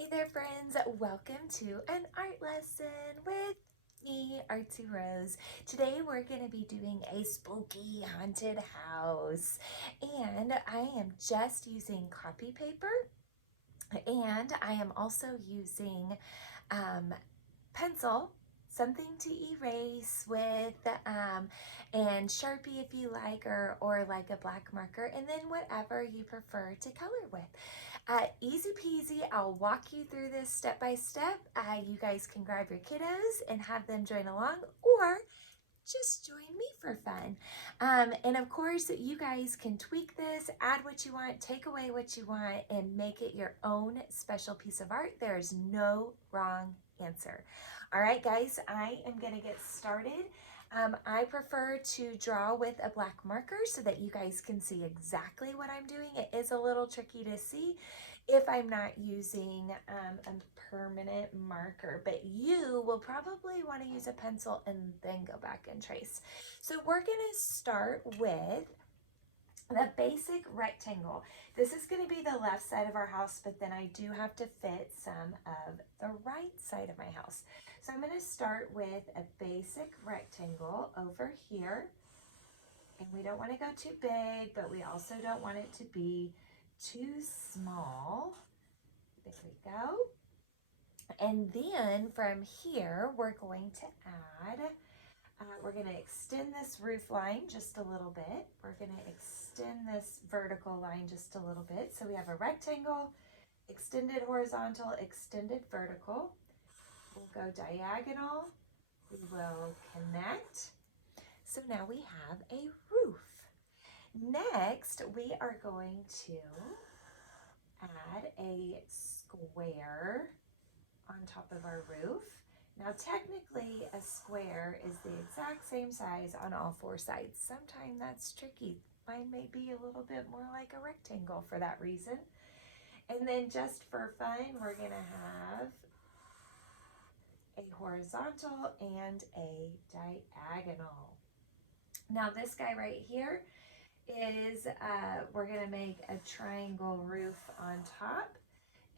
Hey there friends, welcome to an art lesson with me, Artsy Rose. Today we're going to be doing a spooky haunted house, and I am just using copy paper, and I am also using pencil, something to erase with, and Sharpie if you like, or like a black marker, and then whatever you prefer to color with. Easy peasy, I'll walk you through this step by step. You guys can grab your kiddos and have them join along, or just join me for fun. And of course, you guys can tweak this, add what you want, take away what you want, and make it your own special piece of art. There's no wrong answer. All right, guys, I am going to get started. I prefer to draw with a black marker so that you guys can see exactly what I'm doing. It is a little tricky to see if I'm not using a permanent marker, but you will probably want to use a pencil and then go back and trace. So we're going to start with the basic rectangle. This is going to be the left side of our house, but then I do have to fit some of the right side of my house. So I'm going to start with a basic rectangle over here. And we don't want to go too big, but we also don't want it to be too small. There we go. And then from here, we're going to add, we're going to extend this roof line just a little bit. We're going to extend this vertical line just a little bit. So we have a rectangle, extended horizontal, extended vertical. We'll go diagonal. We will connect. So now we have a roof. Next, we are going to add a square on top of our roof. Now technically a square is the exact same size on all four sides. Sometimes that's tricky. Mine may be a little bit more like a rectangle for that reason. And then just for fun, we're gonna have a horizontal and a diagonal. Now this guy right here is, we're gonna make a triangle roof on top.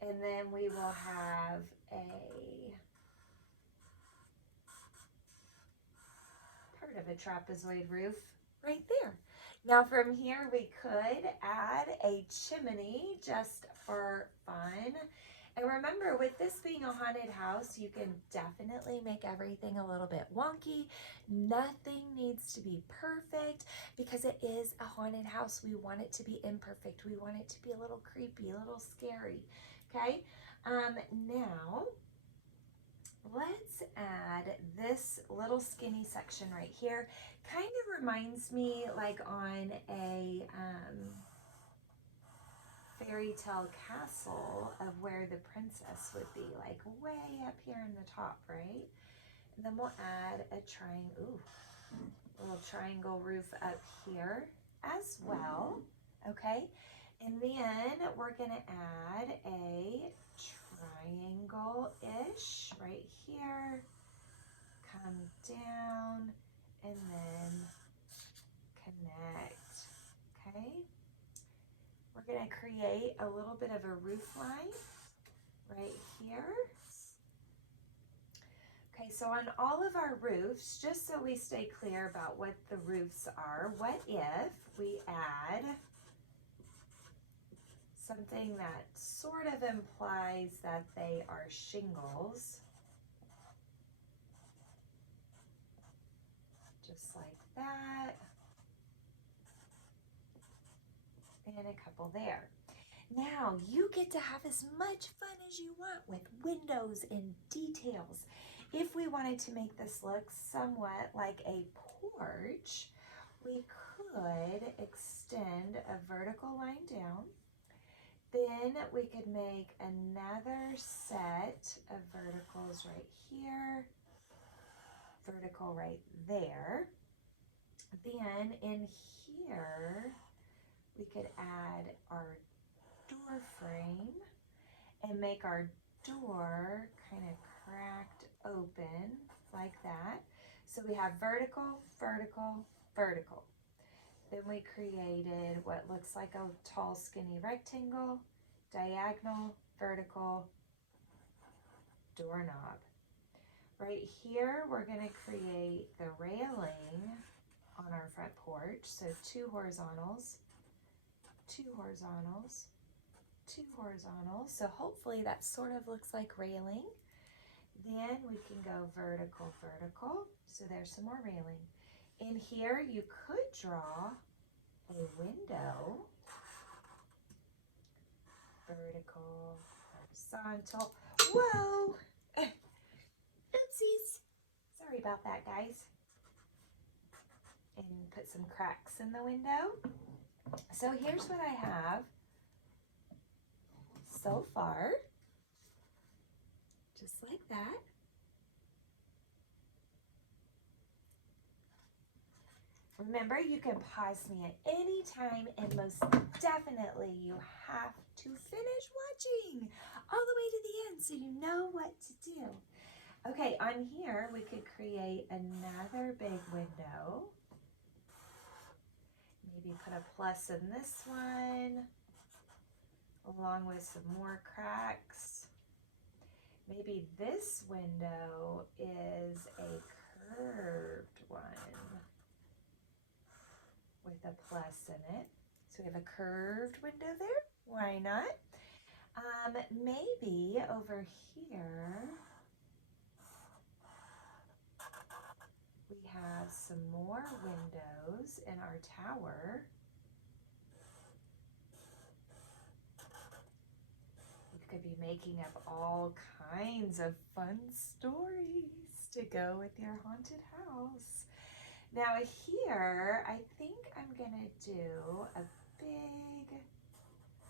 And then we will have a part of a trapezoid roof right there. Now from here we could add a chimney just for fun. And remember, with this being a haunted house, you can definitely make everything a little bit wonky. Nothing needs to be perfect because it is a haunted house. We want it to be imperfect. We want it to be a little creepy, a little scary. Okay, now let's add this little skinny section right here. Kind of reminds me like on a fairy tale castle of where the princess would be, like way up here in the top, right? And then we'll add a little triangle roof up here as well, okay? And then we're gonna add a triangle-ish right here, come down, and then connect, okay? We're gonna create a little bit of a roof line right here. Okay, so on all of our roofs, just so we stay clear about what the roofs are, what if we add something that sort of implies that they are shingles, just like that, and a couple there. Now you get to have as much fun as you want with windows and details. If we wanted to make this look somewhat like a porch, we could extend a vertical line down. Then we could make another set of verticals right here, vertical right there. Then in here, we could add our door frame and make our door kind of cracked open like that. So we have vertical, vertical, vertical. Then we created what looks like a tall, skinny rectangle, diagonal, vertical, doorknob. Right here, we're going to create the railing on our front porch. So 2 horizontals, 2 horizontals, 2 horizontals. So hopefully that sort of looks like railing. Then we can go vertical, vertical. So there's some more railing. In here, you could draw a window. Vertical, horizontal. Whoa! Oopsies. Sorry about that, guys. And put some cracks in the window. So here's what I have so far. Just like that. Remember, you can pause me at any time, and most definitely you have to finish watching all the way to the end so you know what to do. Okay, on here we could create another big window. Maybe put a plus in this one, along with some more cracks. Maybe this window is a curved one with a plus in it. So we have a curved window there. Why not? Maybe over here we have some more windows in our tower. We could be making up all kinds of fun stories to go with your haunted house. Now here, I think I'm gonna do a big,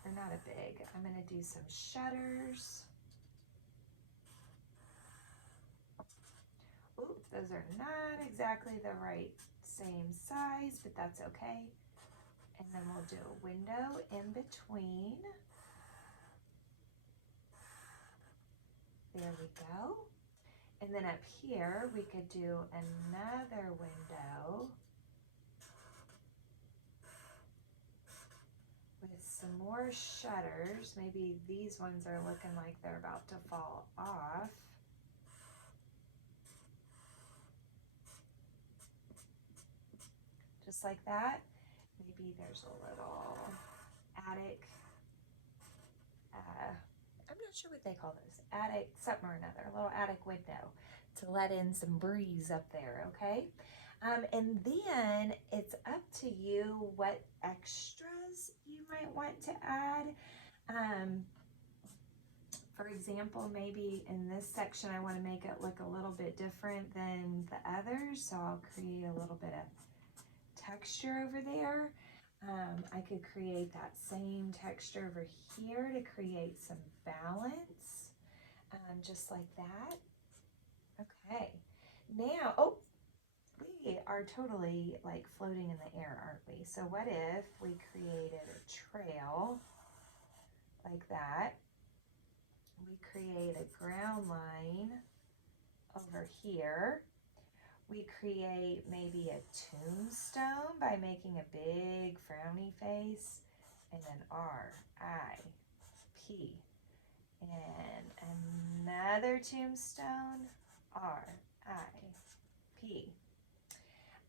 or not a big, I'm gonna do some shutters. Ooh, those are not exactly the right same size, but that's okay. And then we'll do a window in between. There we go. And then up here, we could do another window with some more shutters. Maybe these ones are looking like they're about to fall off. Just like that. Maybe there's a little attic, I'm not sure what they call those, attic something or another, a little attic window to let in some breeze up there, okay? And then it's up to you what extras you might want to add. For example, maybe in this section I want to make it look a little bit different than the others, so I'll create a little bit of texture over there. I could create that same texture over here to create some balance, just like that. Okay, now, oh, we are totally like floating in the air, aren't we? So what if we created a trail like that? We create a ground line over here. We create maybe a tombstone by making a big frowny face, and then R-I-P, and another tombstone, R-I-P.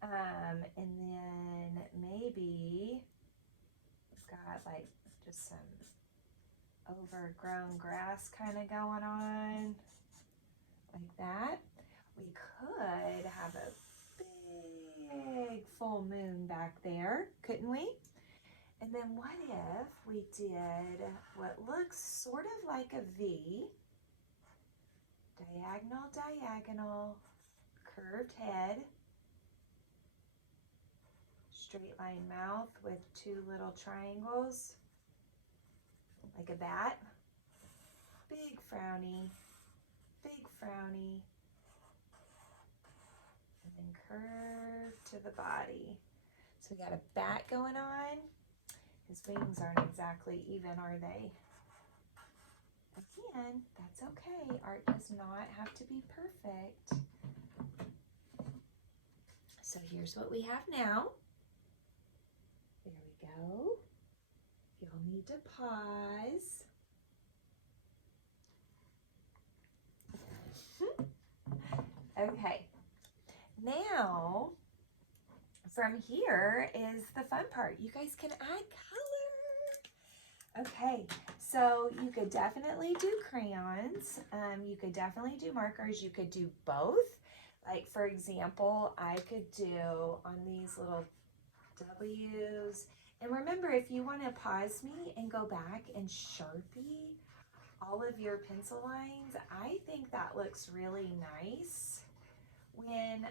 And then maybe we've got like just some overgrown grass kind of going on, like that. We could have a big full moon back there, couldn't we? And then what if we did what looks sort of like a V, diagonal, diagonal, curved head, straight line mouth with 2 little triangles, like a bat, big frowny, and then curve to the body. So we got a bat going on. His wings aren't exactly even, are they? Again, that's okay. Art does not have to be perfect. So here's what we have now. There we go. You'll need to pause. Okay, now from here is the fun part. You guys can add color. Okay, so you could definitely do crayons. You could definitely do markers. You could do both. Like, for example, I could do on these little W's. And remember, if you want to pause me and go back and Sharpie all of your pencil lines, I think that looks really nice when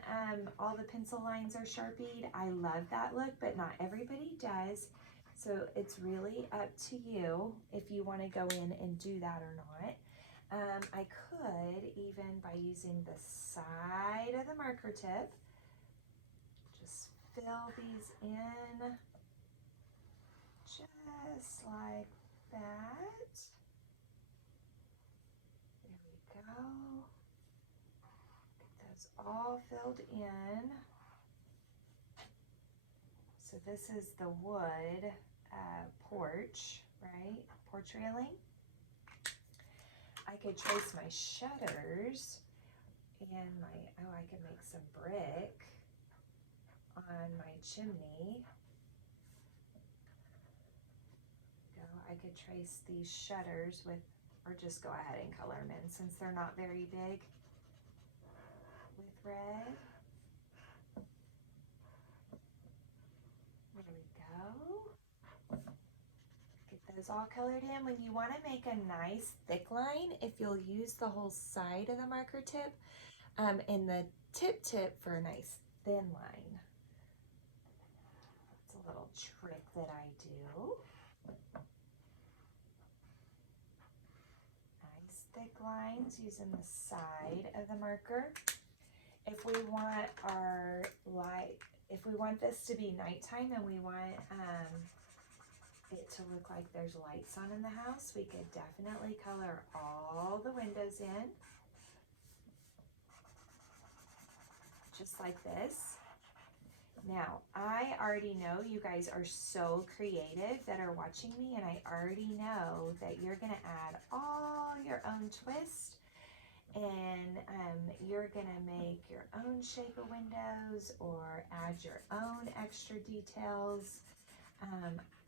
all the pencil lines are Sharpied. I love that look, but not everybody does. So it's really up to you if you want to go in and do that or not. I could, even by using the side of the marker tip, just fill these in just like that. There we go. Get those all filled in. So this is the wood porch, right? Porch railing. I could trace my shutters and I could make some brick on my chimney. I could trace these shutters with, or just go ahead and color them in since they're not very big, with red. There we go. Get those all colored in. When you want to make a nice thick line, if you'll use the whole side of the marker tip and the tip for a nice thin line. That's a little trick that I do. Nice thick lines using the side of the marker. If we want our light, if we want this to be nighttime and we want it to look like there's lights on in the house, we could definitely color all the windows in, just like this. Now, I already know you guys are so creative that are watching me, and I already know that you're gonna add all your own twist, and you're gonna make your own shape of windows or add your own extra details.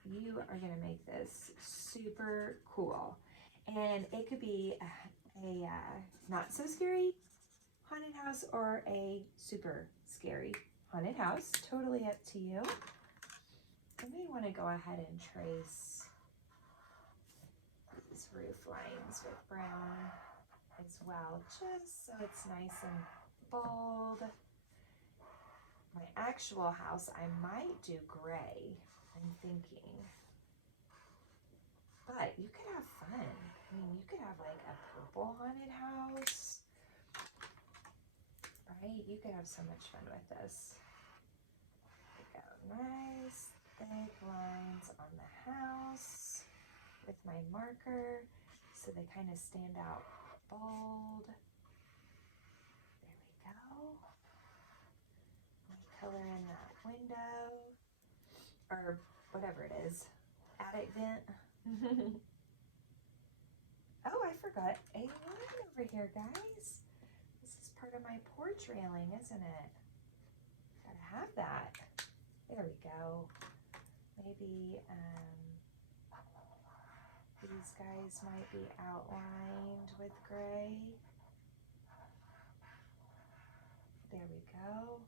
You are gonna make this super cool. And it could be a not so scary haunted house or a super scary haunted house, totally up to you. I may want to go ahead and trace these roof lines with brown as well, just so it's nice and bold. My actual house, I might do gray, I'm thinking. But you could have fun. I mean, you could have like a purple haunted house, right? You could have so much fun with this. There we go. Nice thick lines on the house with my marker so they kind of stand out bold. There we go. Color in that window or whatever it is, attic vent. Oh, I forgot a line over here, guys. This is part of my porch railing, isn't it? Gotta have that. There we go. Maybe these guys might be outlined with gray. There we go.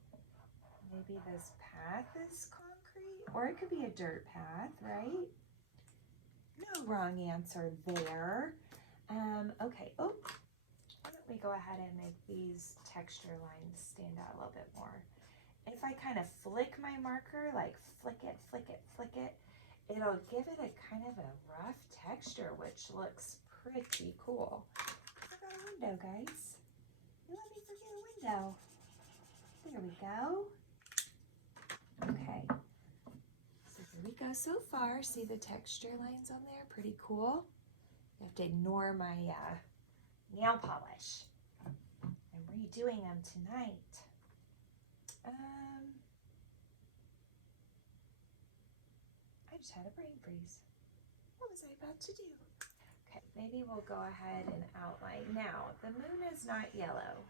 Maybe this path is concrete, or it could be a dirt path, right? No wrong answer there. Okay, oh, why don't we go ahead and make these texture lines stand out a little bit more. If I kind of flick my marker, like flick it, it'll give it a kind of a rough texture, which looks pretty cool. I got a window, guys. You let me forget a window. There we go. Okay, so here we go so far. See the texture lines on there? Pretty cool. You have to ignore my nail polish. I'm redoing them tonight. I just had a brain freeze. What was I about to do? Okay, maybe we'll go ahead and outline. Now, the moon is not yellow.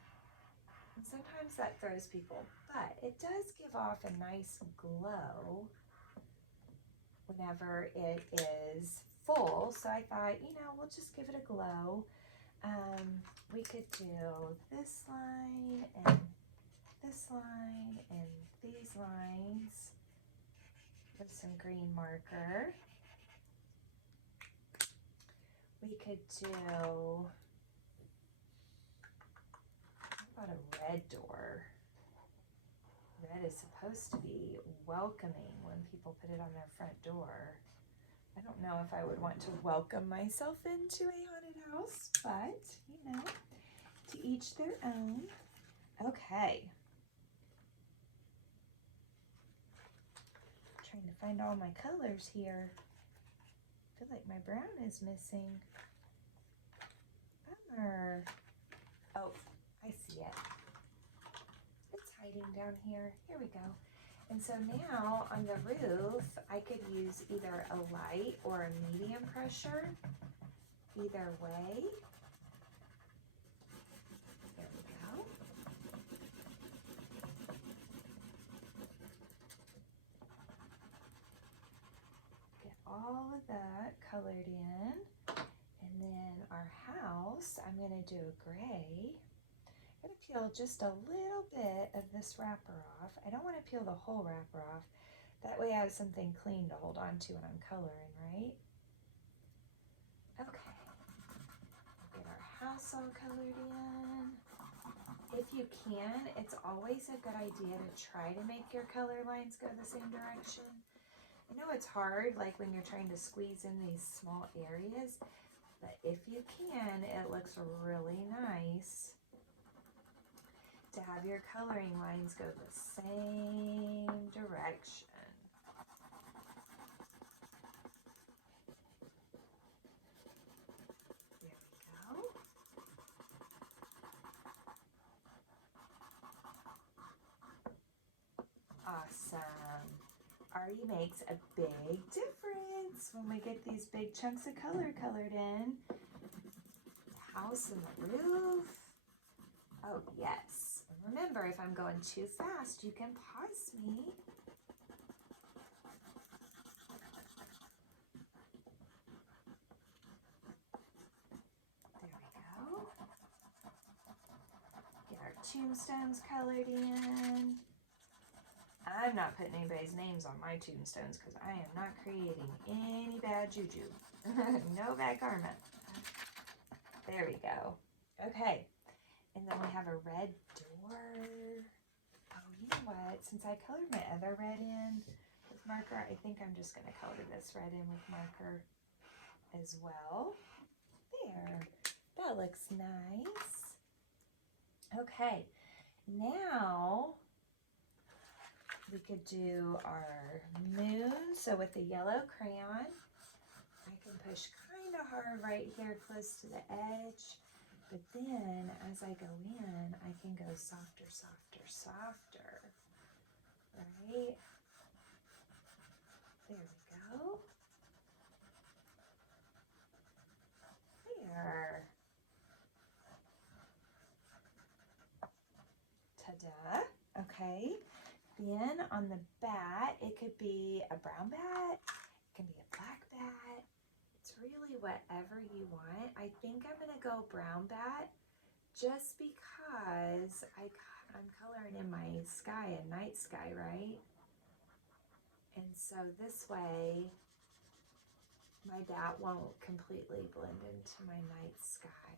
And sometimes that throws people, but it does give off a nice glow whenever it is full. So I thought, you know, we'll just give it a glow. We could do this line and this line and these lines with some green marker. We could do, how about a red door? Red is supposed to be welcoming when people put it on their front door. I don't know if I would want to welcome myself into a haunted house, but, you know, to each their own. Okay. Trying to find all my colors here. I feel like my brown is missing. Bummer. Oh, I see it. It's hiding down here. Here we go. And so now on the roof, I could use either a light or a medium pressure. Either way. There we go. Get all of that colored in. And then our house, I'm going to do a gray. I'm going to peel just a little bit of this wrapper off. I don't want to peel the whole wrapper off. That way I have something clean to hold on to when I'm coloring, right? Okay. Get our house all colored in. If you can, it's always a good idea to try to make your color lines go the same direction. I know it's hard, like when you're trying to squeeze in these small areas, but if you can, it looks really nice to have your coloring lines go the same direction. There we go. Awesome. Already makes a big difference when we get these big chunks of color colored in. The house and the roof. Oh, yes. And remember, if I'm going too fast, you can pause me. There we go. Get our tombstones colored in. I'm not putting anybody's names on my tombstones because I am not creating any bad juju. No bad karma. There we go. Okay. And then we have a red door. Oh, you know what? Since I colored my other red in with marker, I think I'm just going to color this red in with marker as well. There. That looks nice. Okay. Now we could do our moon. So with the yellow crayon, I can push kind of hard right here close to the edge. But then as I go in, I can go softer, softer, softer. Right? There we go. There. Ta-da. Okay. Then on the bat, it could be a brown bat. It can be a black bat. It's really whatever you want. I think I'm going to go brown bat just because I'm coloring in my sky, a night sky, right? And so this way, my bat won't completely blend into my night sky.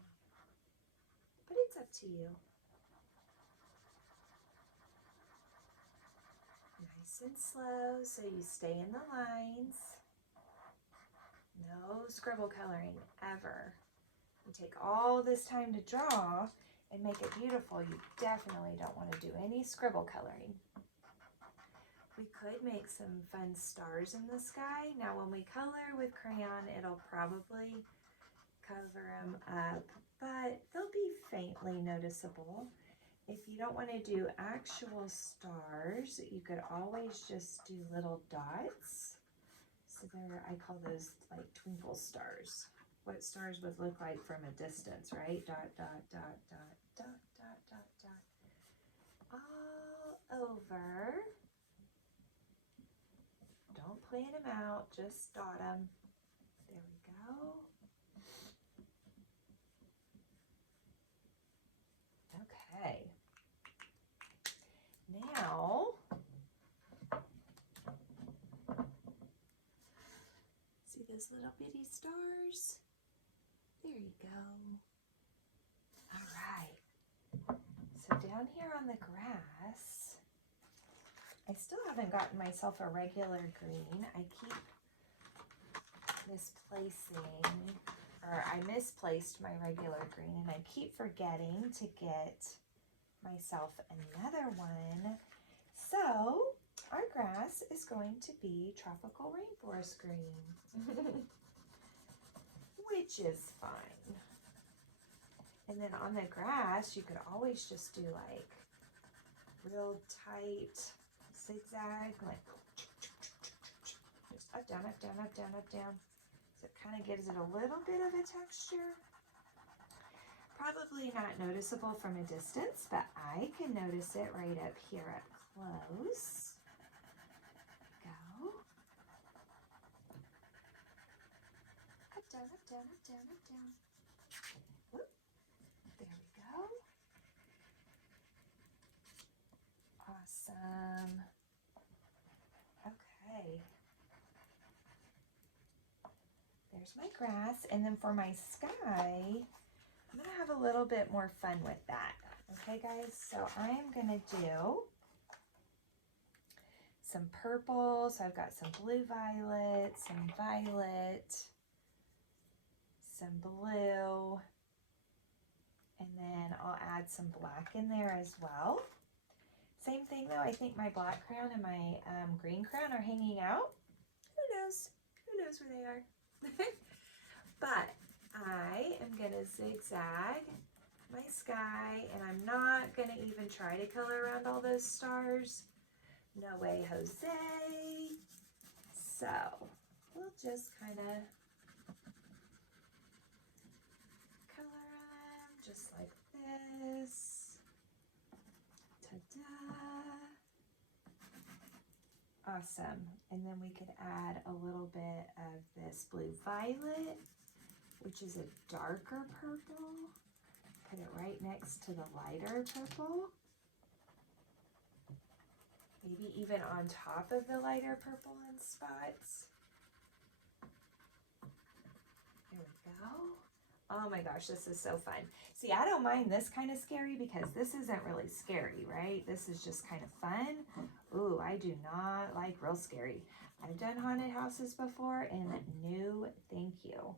But it's up to you. Nice and slow so you stay in the lines. No scribble coloring ever. You take all this time to draw and make it beautiful. You definitely don't want to do any scribble coloring. We could make some fun stars in the sky. Now when we color with crayon, it'll probably cover them up, but they'll be faintly noticeable. If you don't want to do actual stars, you could always just do little dots. So there, I call those like twinkle stars. What stars would look like from a distance, right? Dot, dot, dot, dot, dot, dot, dot, dot. all over. Don't plan them out, just dot them. There we go. Okay. Now, see those little bitty stars? There you go. All right. So down here on the grass, I still haven't gotten myself a regular green. I keep misplacing, or I misplaced my regular green, and I keep forgetting to get myself another one. So our grass is going to be tropical rainforest green, which is fine. And then on the grass, you could always just do like real tight zigzag, like just up, down, up, down, up, down, up, down. So it kind of gives it a little bit of a texture. Probably not noticeable from a distance, but I can notice it right up here up close. Go. Up, down, up, down, up, down, up, down. Whoop. There we go. Awesome. Okay. There's my grass, and then for my sky, I'm gonna have a little bit more fun with that. Okay, guys, so I'm gonna do some purple. So I've got some blue violet, some violet, some blue, and then I'll add some black in there as well. Same thing though, I think my black crayon and my green crayon are hanging out. Who knows? Who knows where they are? But I am gonna zigzag my sky, and I'm not gonna even try to color around all those stars. No way, Jose. So we'll just kind of color them just like this. Ta-da! Awesome. And then we could add a little bit of this blue violet, which is a darker purple. Put it right next to the lighter purple. Maybe even on top of the lighter purple in spots. There we go. Oh my gosh, this is so fun. See, I don't mind this kind of scary because this isn't really scary, right? This is just kind of fun. Ooh, I do not like real scary. I've done haunted houses before, and no thank you.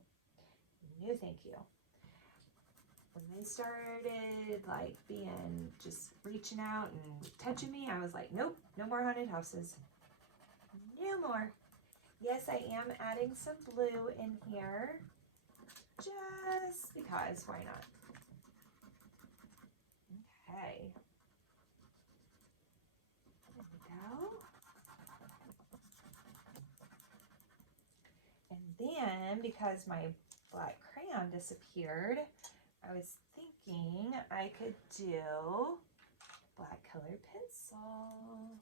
No thank you. When they started like being just reaching out and touching me, I was like, nope, no more haunted houses. No more. Yes, I am adding some blue in here. Just because, why not? Okay. There we go. And then, because my black crayon disappeared, I was thinking I could do black colored pencil.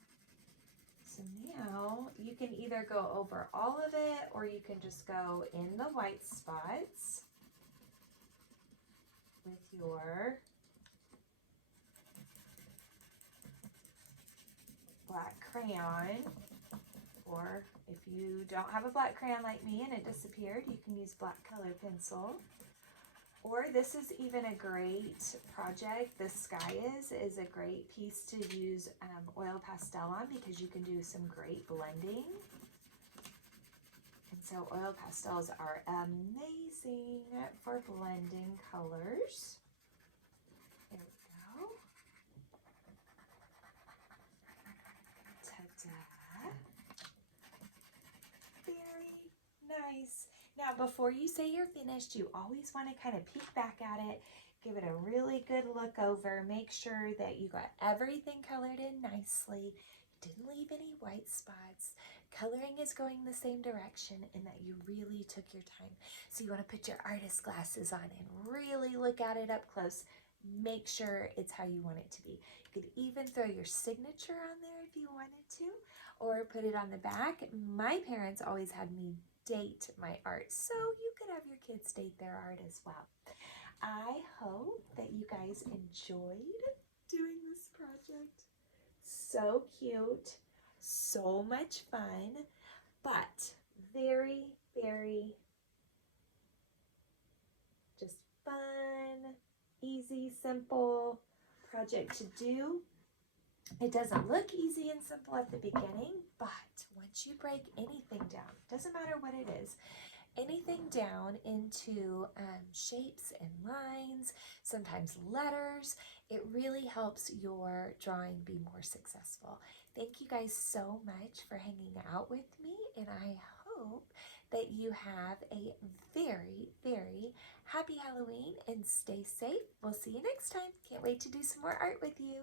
So now you can either go over all of it, or you can just go in the white spots with your black crayon. Or if you don't have a black crayon like me and it disappeared, you can use black colored pencil. Or this is even a great project. This sky is a great piece to use oil pastel on, because you can do some great blending. And so oil pastels are amazing for blending colors. There we go. Ta-da. Very nice. Now, before you say you're finished, you always want to kind of peek back at it, give it a really good look over, make sure that you got everything colored in nicely, you didn't leave any white spots, coloring is going the same direction, and that you really took your time. So you want to put your artist glasses on and really look at it up close. make sure it's how you want it to be. You could even throw your signature on there if you wanted to, or put it on the back. My parents always had me date my art, so you could have your kids date their art as well. I hope that you guys enjoyed doing this project. So cute, so much fun, but very, very just fun, easy, simple project to do. It doesn't look easy and simple at the beginning, but once you break anything down, doesn't matter what it is, anything down into shapes and lines, sometimes letters, it really helps your drawing be more successful. Thank you guys so much for hanging out with me, and I hope that you have a very, very happy Halloween and stay safe. We'll see you next time. Can't wait to do some more art with you.